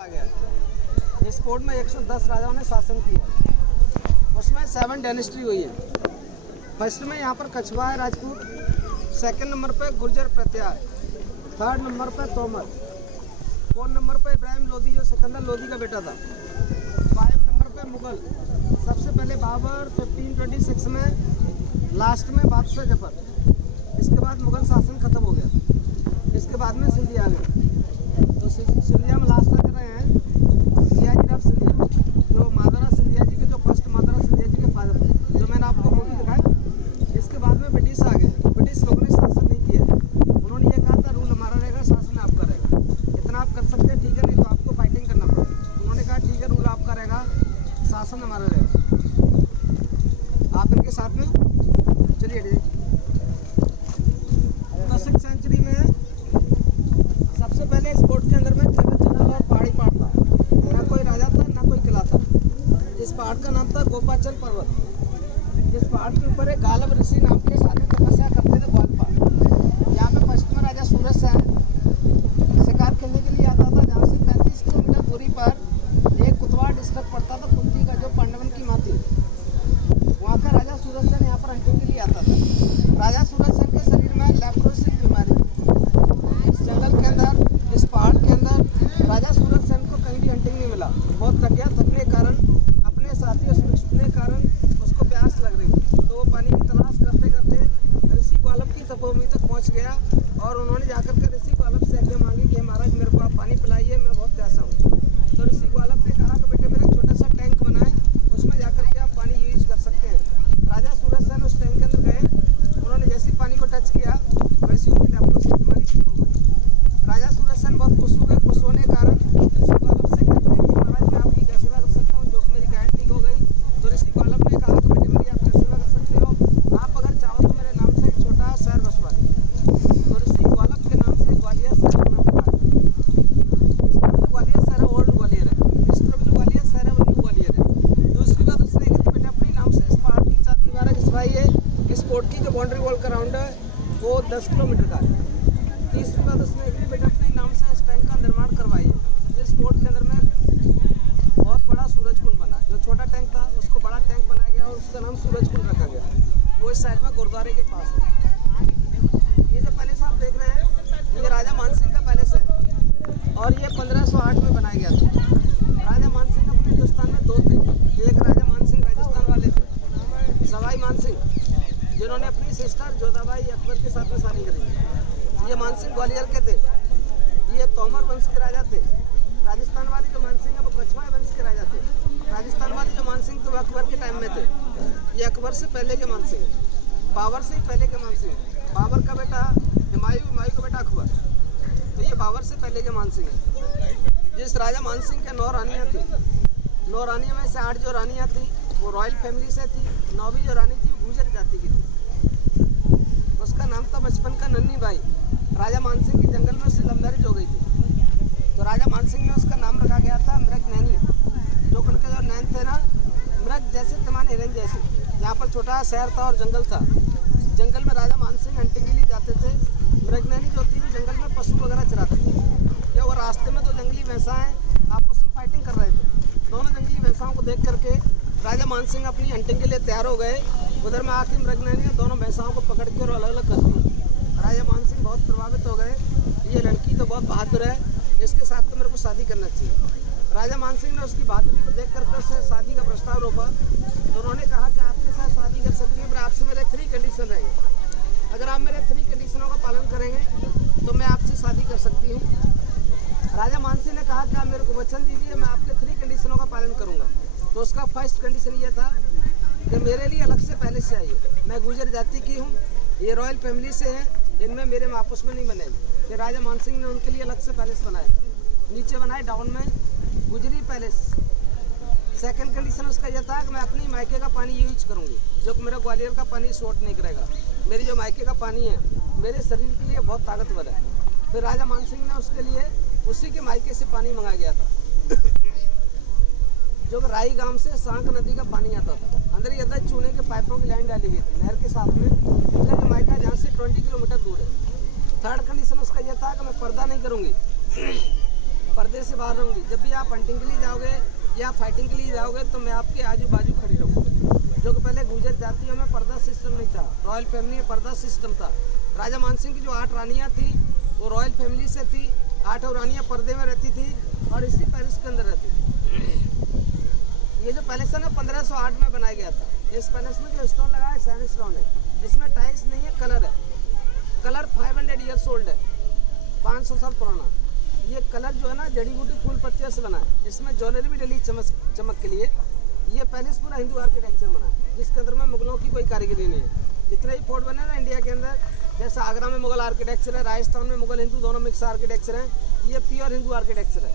आ गया है। इस कोर्ट में 110 राजाओं ने शासन किया, उसमें 7 डायनेस्टी हुई है। फर्स्ट में यहाँ पर कछवा है राजपूत, सेकंड नंबर पे गुर्जर प्रत्यार, थर्ड नंबर पे तोमर, फोर्थ नंबर पे इब्राहिम लोधी जो सिकंदर लोधी का बेटा था, 5 नंबर पे मुगल, सबसे पहले बाबर 1526 में, लास्ट में बादशाह जफर। इसके बाद मुगल शासन खत्म हो गया। इसके बाद में सिंधिया आ गए। तो सिंधिया में लास्ट रह रहे हैं सियाजीराव सिंधिया, जो मादारा सिंधिया जी के जो फर्स्ट मादारा सिंधिया जी के फादर थे, जो मैंने आपको मूवी दिखाया। इसके बाद में ब्रिटिश आ गए। ब्रिटिश लोगों ने शासन नहीं किया, उन्होंने ये कहा था रूल हमारा रहेगा, शासन आपका रहेगा, इतना आप कर सकते हैं ठीक है, नहीं तो आपको फाइटिंग करना पड़ेगा। उन्होंने कहा ठीक है रूल आपका रहेगा, शासन हमारा रहेगा, आप इनके साथ में चलिए। 10वीं सेंचुरी में सबसे पहले इस कोर्ट के अंदर में जंगल जंगल और पहाड़ी पहाड़ था, ना कोई राजा था ना कोई किला था। जिस पहाड़ का नाम था गोपाचल पर्वत, जिस पहाड़ के ऊपर एक गालब ऋषि नाम के साधु तपस्या करते थे ग्वालपाल। यहाँ पे पश्चिम राजा सूरज सेन शिकार खेलने के लिए आता था, जहाँ से 35 किलोमीटर दूरी पर एक कुतवाड़ डिस्ट्रिक्ट पड़ता था, कुंती का, जो पांडवन की माँ थी। वहाँ का राजा सूरज सेन यहाँ पर हंटिंग के लिए आता था। राजा सूरज सेन के शरीर में लेप्रोसी बीमारी, इस जंगल के अंदर, इस पहाड़ के अंदर राजा सूरज सेन को कहीं भी हंटिंग नहीं मिला। बहुत थक गया, थकने के कारण, अपने साथियों से छूटने के कारण उसको प्यास लग रही थी, तो वो पानी की तलाश करते करते ऋषि ग्वालब की तपोभूमि तक पहुँच गया और उन्होंने जाकर के ऋषि ग्वालब से आज्ञा मांगी कि महाराज मेरे को आप पानी पिलाइए, मैं बहुत प्यासा हूँ। तो ऋषि ग्वालब ने कहा कि बेटे मेरा एक छोटा सा टैंक बनाए, उसमें जाकर के आप पानी यूज कर सकते हैं। राजा सूरज सेन उस टैंक के अंदर गए, उन्होंने जैसे पानी को टच किया वैसे उनकी लेप्रोसी बीमारी ठीक हो गई। राजा सूरज सेन बहुत खुश हुए। खुश होने के कारण ऋषि ग्वालब से कहते हैं कि महाराज मैं आपकी क्या सेवा कर सकता हूँ, जो कि मेरी गाय ठीक हो गई। तो ऋषि ग्वालब ने कहा कि बेटे मेरी आप क्या सेवा कर सकते हो, आप अगर चाहो तो मेरे नाम से एक छोटा शहर बसवा दें। तो ऋषि ग्वालब के नाम से ग्वालियर शहर का नाम रखा। इस तरफ जो ग्वालियर शहर है ओल्ड ग्वालियर है, इस तरफ जो ग्वालियर शहर है वो न्यू ग्वालियर है। दूसरी बात उसने कही बेटे अपने नाम से इस पहाड़ की 4 दीवारें खिंचवाई है, इस कोर्ट की जो बाउंड्री वॉल का राउंड है वो 10 किलोमीटर का है। तीसरी बात उसने कही बेटा अपने नाम से इस टैंक का निर्माण करवाइए। इस कोर्ट के अंदर में बहुत बड़ा सूरज कुंड बना, जो छोटा टैंक था उसको बड़ा टैंक बनाया गया और उसका नाम सूरज कुंड रखा गया। वो इस साइड में गुरुद्वारे के पास है। ये जो पैलेस आप देख रहे हैं ये राजा मानसिंह का पैलेस है और ये 1508 में बनाया गया था। राजा मानसिंह अपने हिंदुस्तान में 2 थे, एक राजा मानसिंह राजस्थान वाले थे, सवाई मानसिंह, जिन्होंने अपनी सिस्टर जोधाबाई अकबर के साथ में शादी करी। ये मानसिंह ग्वालियर के थे, ये तोमर वंश के राजा थे। राजस्थान वाले जो मानसिंह है वो कछवा वंश के राजा थे। राजस्थान वाले जो मानसिंह थे वो अकबर के टाइम में थे, ये अकबर से पहले के मानसिंह, बाबर से ही पहले के मानसिंह। बाबर का बेटा हुमायूं, हुमायूं का बेटा अकबर, तो ये बाबर से पहले के मानसिंह है। जिस राजा मानसिंह के 9 रानियाँ थी, 9 रानियों में से 8 जो रानियाँ थी वो रॉयल फैमिली से थी, 9वीं जो रानी थी वो गुर्जर जाति की थी। उसका नाम था बचपन का नन्ही बाई। राजा मानसिंह की जंगल में उससे लव मैरिज हो गई थी, तो राजा मानसिंह ने उसका नाम रखा गया था मृग नैनी, जो उनके जो नैन थे ना मृग जैसे तमाने हिरन जैसे। यहाँ पर छोटा शहर था और जंगल था, जंगल में राजा मानसिंह हंटिंग के लिए जाते थे। मृग नैनी जो थी जंगल में पशु वगैरह चराती थी। या वो रास्ते में 2 जंगली भैंसाएँ आपस में फाइटिंग कर रहे थे, दोनों जंगली भैंसाओं को देख करके राजा मानसिंह अपनी हंटिंग के लिए तैयार हो गए। उधर में आके मृग नैनी ने दोनों भैंसाओं को पकड़ के और अलग अलग कर दिया। राजा मानसिंह बहुत प्रभावित हो गए, ये लड़की तो बहुत बहादुर है, इसके साथ तो मेरे को शादी करना चाहिए। राजा मानसिंह ने उसकी बहादुरी को देख करके उससे शादी का प्रस्ताव रोका, तो उन्होंने कहा कि आपके साथ शादी कर सकती हूँ पर आपसे मेरे 3 कंडीशन रहेंगे। अगर आप मेरे 3 कंडीशनों का पालन करेंगे तो मैं आपसे शादी कर सकती हूँ। राजा मानसिंह ने कहा कि आप मेरे को वचन दीजिए, मैं आपके 3 कंडीशनों का पालन करूँगा। तो उसका फर्स्ट कंडीशन ये था कि मेरे लिए अलग से पैलेस चाहिए, मैं गुर्जर जाति की हूँ, ये रॉयल फैमिली से हैं, इनमें मेरे में आपस में नहीं बनेगी। फिर राजा मानसिंह ने उनके लिए अलग से पैलेस बनाया, नीचे बनाए डाउन में गुजरी पैलेस। सेकंड कंडीशन उसका यह था कि मैं अपनी मायके का पानी यूज करूँगी, जो कि मेरा ग्वालियर का पानी शॉर्ट नहीं करेगा। मेरी जो मायके का पानी है मेरे शरीर के लिए बहुत ताकतवर है। फिर राजा मानसिंह ने उसके लिए उसी के मायके से पानी मंगाया गया था, जो कि राई गांव से सांक नदी का पानी आता था। अंदर ही अंदर चूने के पाइपों की लाइन डाली गई थी नहर के साथ में, उसका जो मायका जहाँ से 20 किलोमीटर दूर है। थर्ड कंडीशन उसका यह था कि मैं पर्दा नहीं करूँगी, पर्दे से बाहर रहूँगी। जब भी आप हंटिंग के लिए जाओगे या फाइटिंग के लिए जाओगे तो मैं आपके आजू बाजू खड़ी रहूँगी। जो कि पहले गुजर जातियों में पर्दा सिस्टम नहीं था, रॉयल फैमिली में पर्दा सिस्टम था। राजा मानसिंह की जो 8 रानियाँ थी वो रॉयल फैमिली से थी। 8 रानियाँ पर्दे में रहती थी और इसी पैलेस के अंदर रहती थी। ये जो पैलेस है ना 1508 में बनाया गया था। इस पैलेस में जो स्टोन लगा है सैंड स्टोन है, इसमें टाइल्स नहीं है, कलर है। कलर 500 ईयर्स ओल्ड है, 500 साल पुराना। ये कलर जो है ना जड़ी बूटी फूल पत्तियों से बना है। इसमें ज्वेलरी भी डली चमक के लिए। ये पैलेस पूरा हिंदू आर्किटेक्चर बना है, जिसके अंदर में मुगलों की कोई कारीगरी नहीं है। जितने भी फोर्ट बने ना इंडिया के अंदर, जैसे आगरा में मुगल आर्किटेक्चर है, राजस्थान में मुगल हिंदू दोनों मिक्स आर्किटेक्चर है, ये प्योर हिंदू आर्किटेक्चर है।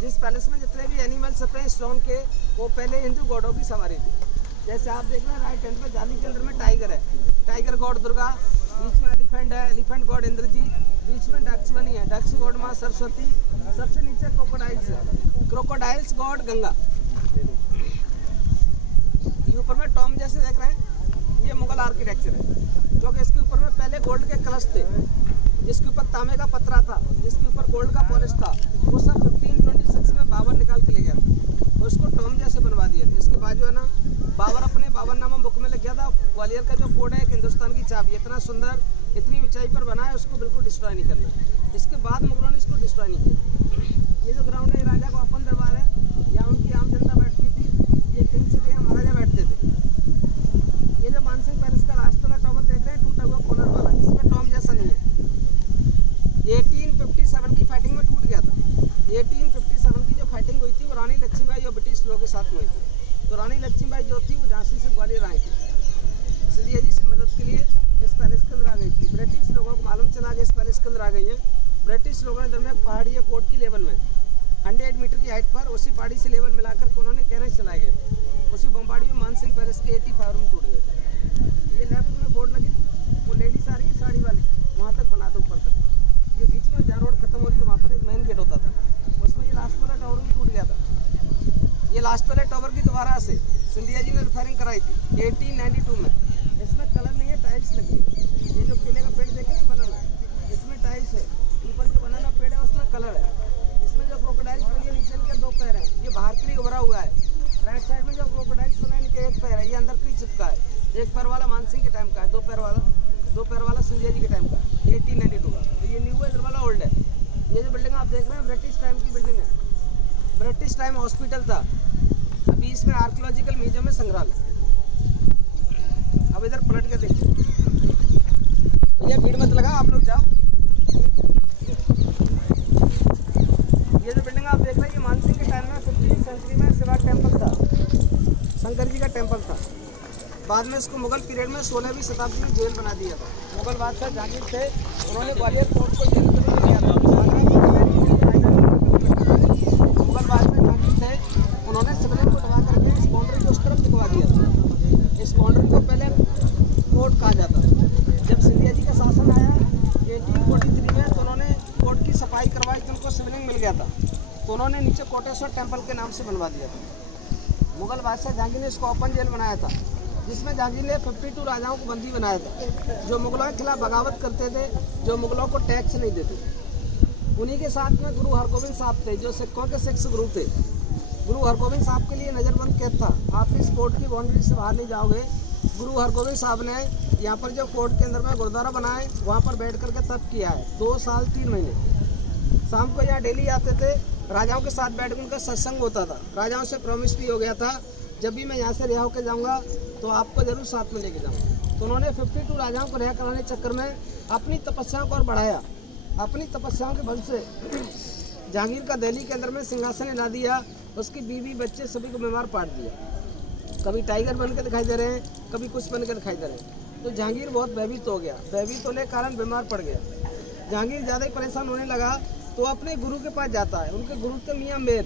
जिस पैलेस में जितने भी एनिमल्स अपने स्टोन के, वो पहले हिंदू गॉडों की सवारी थी। जैसे आप देख रहे हैं राइट हैंड पे जाली के अंदर में टाइगर है, टाइगर गॉड दुर्गा, बीच में एलिफेंट है, एलिफेंट गॉड इंद्र जी, बीच में डक्स बनी है, डक्स गॉड माँ सरस्वती, सबसे नीचे क्रोकोडाइल्स है, क्रोकोडाइल्स गॉड गंगा। ये ऊपर में टॉम जैसे देख रहे हैं, ये मुगल आर्किटेक्चर है। क्योंकि इसके ऊपर में पहले गोल्ड के कलश थे, जिसके ऊपर तांबे का पत्रा था, जिसके ऊपर गोल्ड का पॉलिश था, वो सब 1526 में बाबर निकाल के ले गया था, उसको टॉम जैसे बनवा दिया था। इसके बाद जो है ना बाबर अपने बाबरनामा बुक में लग गया था। ग्वालियर का जो फोर्ट है एक हिंदुस्तान की चाबी, इतना सुंदर, इतनी ऊंचाई पर बना है, उसको बिल्कुल डिस्ट्रॉय नहीं करना। इसके बाद मुगलों ने इसको डिस्ट्रॉय नहीं किया। ये जो ग्राउंड है राजा का ओपन दरबार है, यहाँ उनकी आम जनता बैठती थी। ये किंग से यहाँ महाराजा बैठते थे। ये जो मानसिंह पैलेस का लास्ट वाला टॉवर देख रहे हैं, टूटा हुआ कॉर्नर वाला, जिसमें टॉम जैसा नहीं है, 1857 की फाइटिंग में टूट गया था। 1857 की जो फाइटिंग हुई थी वो रानी लक्ष्मीबाई और ब्रिटिश लोगों के साथ में हुई थी। तो रानी लक्ष्मीबाई जो थी वो झांसी से ग्वालियर आई थी, सिंधिया जी से मदद के लिए इस पैलेस के अंदर आ गई थी। ब्रिटिश लोगों को मालूम चला कि इस पैलेस के अंदर आ गई है। ब्रिटिश लोगों ने दरमियान पहाड़ी या कोर्ट की लेवल में 100 मीटर की हाइट पर उसी पहाड़ी से लेवल मिलाकर के उन्होंने कैरेज चलाए गए। उसी बमबाड़ी में मानसिंह पैलेस के 85 रूम टूट गए थे। ये लेफ्ट में बोर्ड लगे, वो लेडीज आ रही है साड़ी वाली, वहाँ तक बना था ऊपर तक। ये बीच में जहाँ रोड खत्म हो रही है वहाँ पर एक मेन गेट होता था, उसमें ये लास्ट वाला टावर भी टूट गया था। ये लास्ट वाले टावर की दोबारा से सिंधिया जी ने रिपेयरिंग कराई थी 1892 में। इसमें कलर नहीं है, टाइल्स लगी है। ये जो केले का पेड़ देखे ना बनाना, इसमें टाइल्स है। ऊपर जो बनाना पेड़ है उसमें कलर है। इसमें जो क्रोकोडाइल्स बनी है नीचे इनके 2 पैर हैं, ये बाहर के लिए उभरा हुआ है। राइट साइड में जो क्रोकोडाइल्स बना है इनके 1 पैर है, ये अंदर के लिए चिपका है। 1 पैर वाला मानसिंह के टाइम का है, 2 पैर वाला सिंधिया जी के टाइम का है, 1892 का। तो ये न्यू है, इधर वाला ओल्ड है। ये जो बिल्डिंग आप देख रहे हैं ब्रिटिश टाइम की बिल्डिंग है। ब्रिटिश टाइम हॉस्पिटल था, अभी इसमें आर्कियोलॉजिकल म्यूजियम में संग्रहालय। अब इधर पलट के देखिए, ये भीड़ मत लगा, आप लोग जाओ। ये जो बिल्डिंग आप देख रहे हैं ये मानसिंह के टाइम में 15वीं सेंचुरी में शिवा टेम्पल था, शंकर जी का टेम्पल था। बाद में इसको मुगल पीरियड में 16वीं शताब्दी में जेल बना दिया था। मुगल बादशाह जहांगीर थे, उन्होंने ग्वालियर फोर्ट को जेल कर दिया था। मुगल बादशाह जहांगीर थे, उन्होंने शिवलिंग को ढवा करके इस बाउंड्री को उस तरफ लिखवा दिया था। इस बाउंड्री को पहले कोर्ट कहा जाता था। जब सिंधिया जी का शासन आया 1843 में, तो उन्होंने कोर्ट की सफाई करवाई तो उनको शिवलिंग मिल गया था, तो उन्होंने नीचे कोटेश्वर टेम्पल के नाम से बनवा दिया था। मुगल बादशाह जहांगीर ने इसको ओपन जेल बनाया था, जिसमें जहांगीर ने 52 राजाओं को बंदी बनाया था, जो मुगलों के खिलाफ बगावत करते थे, जो मुगलों को टैक्स नहीं देते थे। उन्हीं के साथ में गुरु हरगोबिंद साहब थे, जो सिखों के 6 गुरु थे। गुरु हरगोबिंद साहब के लिए नज़रबंद कैद था, आप इस फोर्ट की बाउंड्री से बाहर नहीं जाओगे। गुरु हरगोबिंद साहब ने यहाँ पर जो फोर्ट के अंदर में गुरुद्वारा बनाए, वहाँ पर बैठ करके तप किया है 2 साल 3 महीने। शाम को यहाँ डेली आते थे, राजाओं के साथ बैठ कर उनका सत्संग होता था। राजाओं से प्रॉमिस भी हो गया था, जब भी मैं यहाँ से रिहा होकर जाऊँगा तो आपको जरूर साथ में लेके जाऊँगा। तो उन्होंने 52 राजाओं को रिहा कराने के चक्कर में अपनी तपस्याओं को और बढ़ाया। अपनी तपस्याओं के बल से जहांगीर का दिल्ली के अंदर में सिंहासन हिला दिया, उसकी बीवी बच्चे सभी को बीमार पाट दिया। कभी टाइगर बन के दिखाई दे रहे हैं, कभी कुछ बन के दिखाई दे रहे हैं। तो जहांगीर बहुत भयभीत हो गया, भयभीत होने के कारण बीमार पड़ गया। जहांगीर ज़्यादा ही परेशान होने लगा तो अपने गुरु के पास जाता है। उनके गुरु थे मियाँ मेर,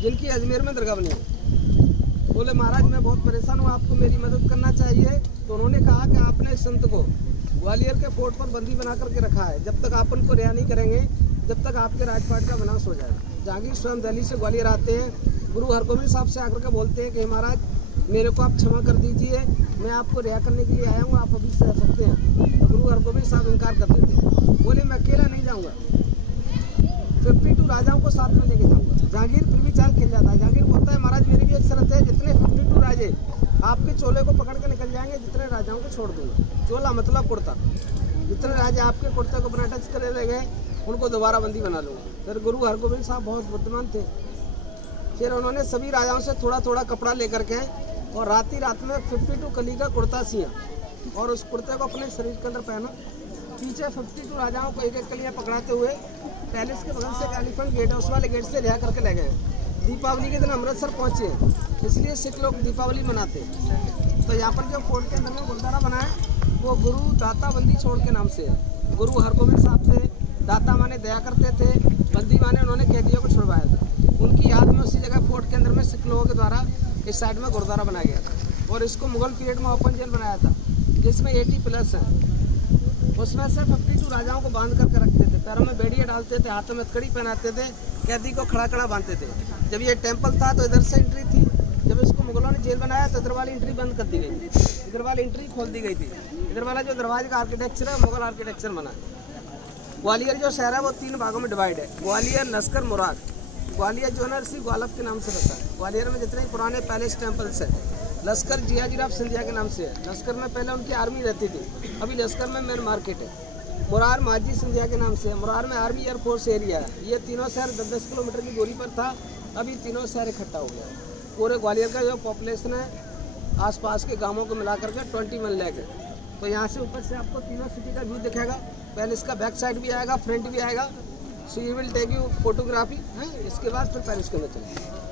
जिनकी अजमेर में दरगाह बनी है। बोले महाराज मैं बहुत परेशान हूँ, आपको मेरी मदद करना चाहिए। तो उन्होंने कहा कि आपने एक संत को ग्वालियर के फोर्ट पर बंदी बना करके रखा है, जब तक आप उनको रिहा नहीं करेंगे जब तक आपके राजपाट का विनाश हो जाएगा। जहांगीर स्वयं दिल्ली से ग्वालियर आते हैं, गुरु हरगोबिंद साहब से आकर के बोलते हैं कि महाराज मेरे को आप क्षमा कर दीजिए, मैं आपको रिहा करने के लिए आया हूँ, आप अभी सह सकते हैं। तो गुरु हरगोबिंद साहब इनकार कर देते हैं, बोले मैं अकेला नहीं जाऊँगा। 52 52 राजाओं को साथ में लेके जाऊंगा। जहांगीर फिर भी चाल खेल जाता है। जहांगीर बोलता है महाराज मेरी भी एक शर्त है, जितने 52 राजे आपके चोले को पकड़ के निकल जाएंगे, जितने राजाओं को छोड़ दूंगा। चोला मतलब कुर्ता, जितने राजे आपके कुर्ते को बिना टच करे रह गए उनको दोबारा बंदी बना लूँगा। फिर गुरु हरगोबिंद साहब बहुत बुद्धिमान थे। फिर उन्होंने सभी राजाओं से थोड़ा थोड़ा कपड़ा लेकर के और रात में 52 कली का कुर्ता सिया और उस कुर्ते को अपने शरीर के अंदर पहना। पीछे 52 राजाओं को एक एक कलियाँ पकड़ाते हुए पैलेस के बगल से एक एलिफेंट गेट है, उस वाले गेट से ले करके ले गए। दीपावली के दिन अमृतसर पहुँचे, इसलिए सिख लोग दीपावली मनाते। तो यहाँ पर जो फोर्ट के अंदर में गुरुद्वारा बना है वो गुरु दाता बंदी छोड़ के नाम से है। गुरु हरगोबिंद साहब थे, दाता माने दया करते थे, बंदी माने उन्होंने कैदियों को छुड़वाया था। उनकी याद में उसी जगह फोर्ट के अंदर में सिख लोगों के द्वारा इस साइड में गुरुद्वारा बनाया गया था और इसको मुगल पीरियड में ओपन जेल बनाया था, जिसमें 80 पिलर्स हैं। उसमें से 52 राजाओं को बांध करके रखते थे, पैरों में बेड़ियाँ डालते थे, हाथों में हथकड़ी पहनाते थे, कैदी को खड़ा खड़ा बांधते थे। जब ये टेम्पल था तो इधर से एंट्री थी, जब इसको मुगलों ने जेल बनाया तो इधर वाली एंट्री बंद कर दी गई थी, इधर वाली एंट्री खोल दी गई थी। इधर वाला जो दरवाजे का आर्किटेक्चर है मुगल आर्किटेक्चर बना है। ग्वालियर जो शहर है वो 3 भागों में डिवाइड है, ग्वालियर, लश्कर, मुराद। ग्वालियर जो है ना ऋषि ग्वालप के नाम से रहता है। ग्वालियर में जितने पुराने पैलेस टेम्पल्स हैं, लश्कर जियाजीराव सिंधिया के नाम से है। लश्कर में पहले उनकी आर्मी रहती थी, अभी लश्कर में मेन मार्केट है। मुरार महाजी सिंधिया के नाम से है। मुरार में आर्मी एयरफोर्स एरिया है। ये तीनों शहर 10-10 किलोमीटर की दूरी पर था, अभी तीनों शहर इकट्ठा हो गया। पूरे ग्वालियर का जो पॉपुलेशन है आसपास के गांवों को मिलाकर के 21 लाख है। तो यहाँ से ऊपर से आपको तीनों सिटी का व्यू दिखेगा। पैलेस का बैक साइड भी आएगा, फ्रंट भी आएगा। So you will take you photography है। इसके बाद फिर पैलेस के अंदर चलेंगे।